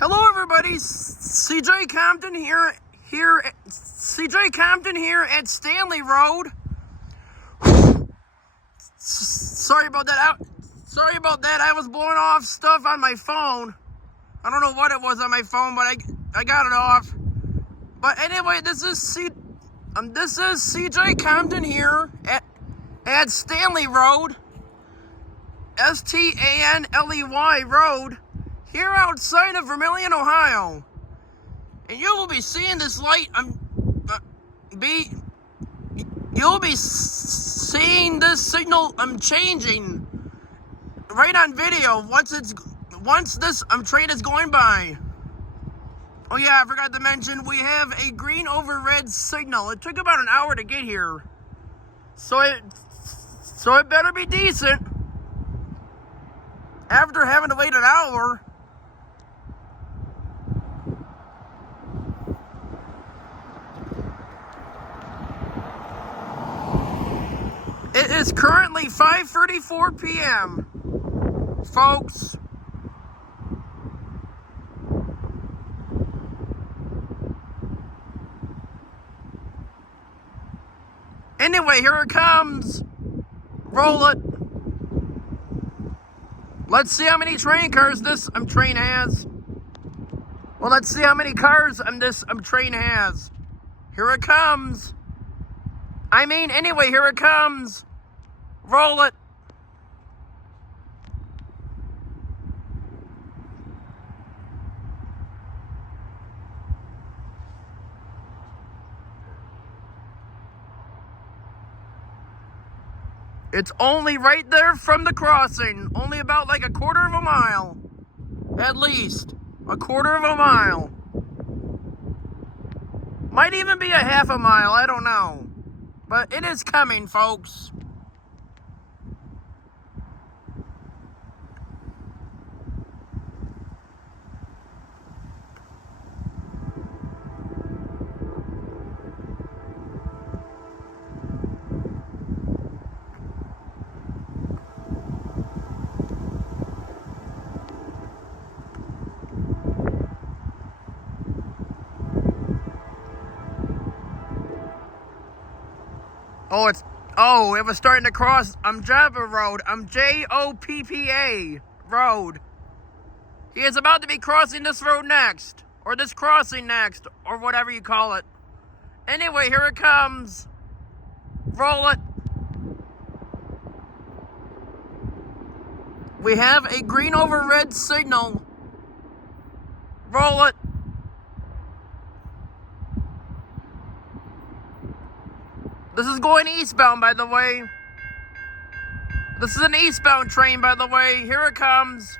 Hello, everybody. CJ Compton here. CJ Compton here at Stanley Road. Sorry about that. I was blowing off stuff on my phone. I don't know what it was on my phone, but I got it off. But anyway, this is CJ Compton here at Stanley Road. Stanley Road. Here outside of Vermillion, Ohio. And you will be seeing this light. You'll be seeing this signal changing right on video once this train is going by. Oh yeah, I forgot to mention we have a green over red signal. It took about an hour to get here, so it better be decent. After having to wait an hour. It is currently 5:34 p.m., folks. Anyway, here it comes. Roll it. Let's see how many train cars this train has. Well, let's see how many cars this train has. Here it comes. Anyway, here it comes. Roll it. It's only right there from the crossing. Only about like a quarter of a mile. At least. A quarter of a mile. Might even be a half a mile. I don't know. But it is coming, folks. It was starting to cross Joppa Road. Joppa Road. He is about to be crossing this road next. Or this crossing next. Or whatever you call it. Anyway, here it comes. Roll it. We have a green over red signal. Roll it. This is going eastbound, by the way. This is an eastbound train, by the way. Here it comes.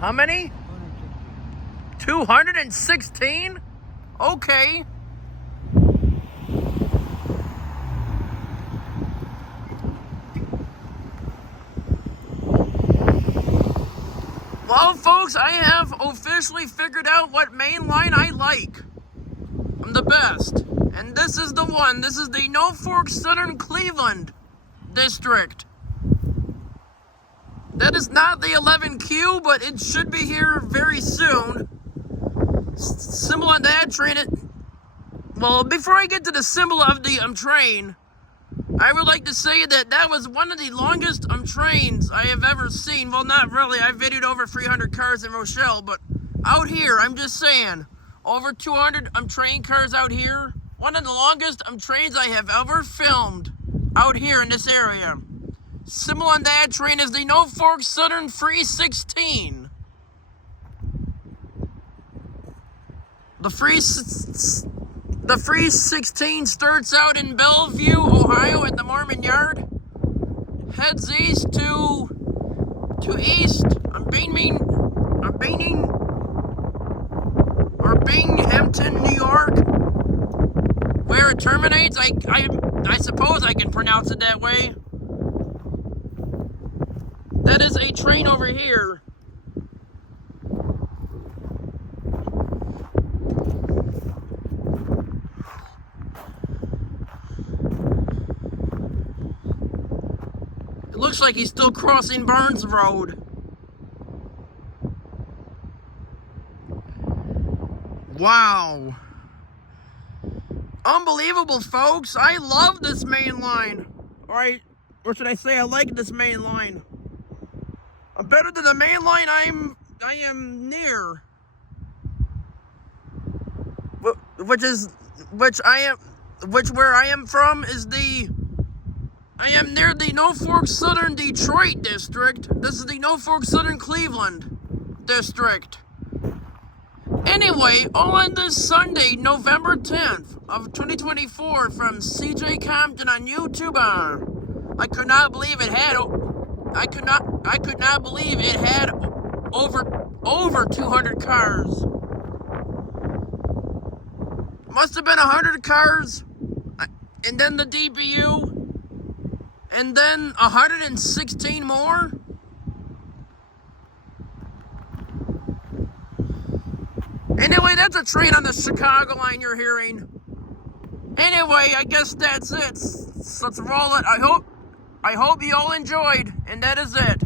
How many? 216? Okay. Well, folks, I have officially figured out what main line I like. I'm the best. And this is the one. This is the Norfolk Southern Cleveland District. That is not the 11Q, but it should be here very soon. Symbol on that train. Well, before I get to the symbol of the train, I would like to say that that was one of the longest trains I have ever seen. Well, not really. I videoed over 300 cars in Rochelle, but out here, I'm just saying, over 200 train cars out here. One of the longest trains I have ever filmed out here in this area. Symbol on that train is the Norfolk Southern 316. The 316 starts out in Bellevue, Ohio at the Mormon Yard. Heads east to Binghamton, New York. Where it terminates, I suppose I can pronounce it that way. That is a train over here. It looks like he's still crossing Burns Road. Wow. Unbelievable, folks. I love this main line. Alright, or should I say I like this main line. I'm better than the main line I am near. Where I am from is I am near the Norfolk Southern Detroit District. This is the Norfolk Southern Cleveland District. Anyway, on this Sunday, November 10th of 2024, from CJ Compton on YouTube, I could not believe it had over 200 cars. Must have been 100 cars, and then the DBU, and then 116 more. Anyway, that's a train on the Chicago line you're hearing. Anyway, I guess that's it. So let's roll it. I hope you all enjoyed, and that is it.